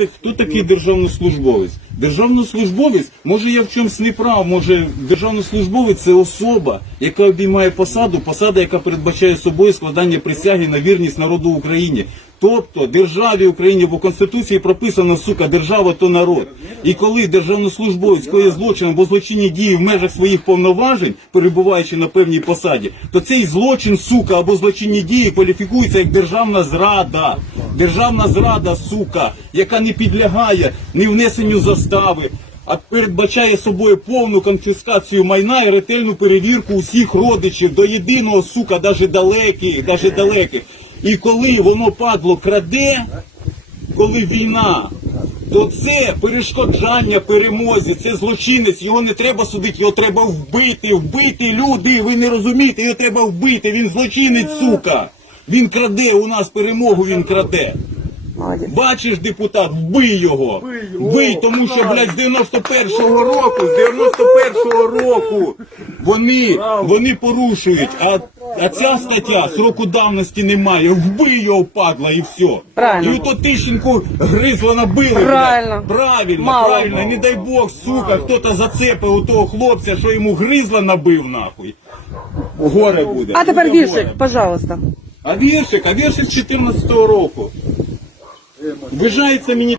так- хто такий державнослужбовець? Державнослужбовець, може я в чомусь не прав, може державнослужбовець це особа, яка обіймає посаду, посада, яка передбачає собою складання присяги на вірність народу України. Тобто державі Україні в Конституції прописано, сука, держава то народ. І коли державнослужбовець коє злочин або злочинні дії в межах своїх повноважень, перебуваючи на певній посаді, то цей злочин, сука, або злочинні дії кваліфікується як державна зрада. Державна зрада, сука, яка не підлягає ні внесенню застави, а передбачає собою повну конфіскацію майна і ретельну перевірку усіх родичів до єдиного, сука, даже далеких, даже далеких. І коли воно падло краде, коли війна, то це перешкоджання перемозі, це злочинець, його не треба судити, його треба вбити, вбити люди, ви не розумієте, його треба вбити, він злочинець, сука. Він краде у нас перемогу, він краде. Молодець. Бачиш, депутат, вбий його. Вбий, тому що, блядь, з 91-го року, з 91-го року вони, вони порушують. А, а ця стаття сроку давності немає. Вбий його, падла, і все. Правильно. І ото Тищенку гризла набили. Правильно. Правильно, Мало. правильно. Не дай Бог, сука, хто-то зацепив у того хлопця, що йому гризла набив, нахуй. Горе буде. А тепер Буде віршик, пожалуйста. А віршик, а віршик 14-го року. Вважається мені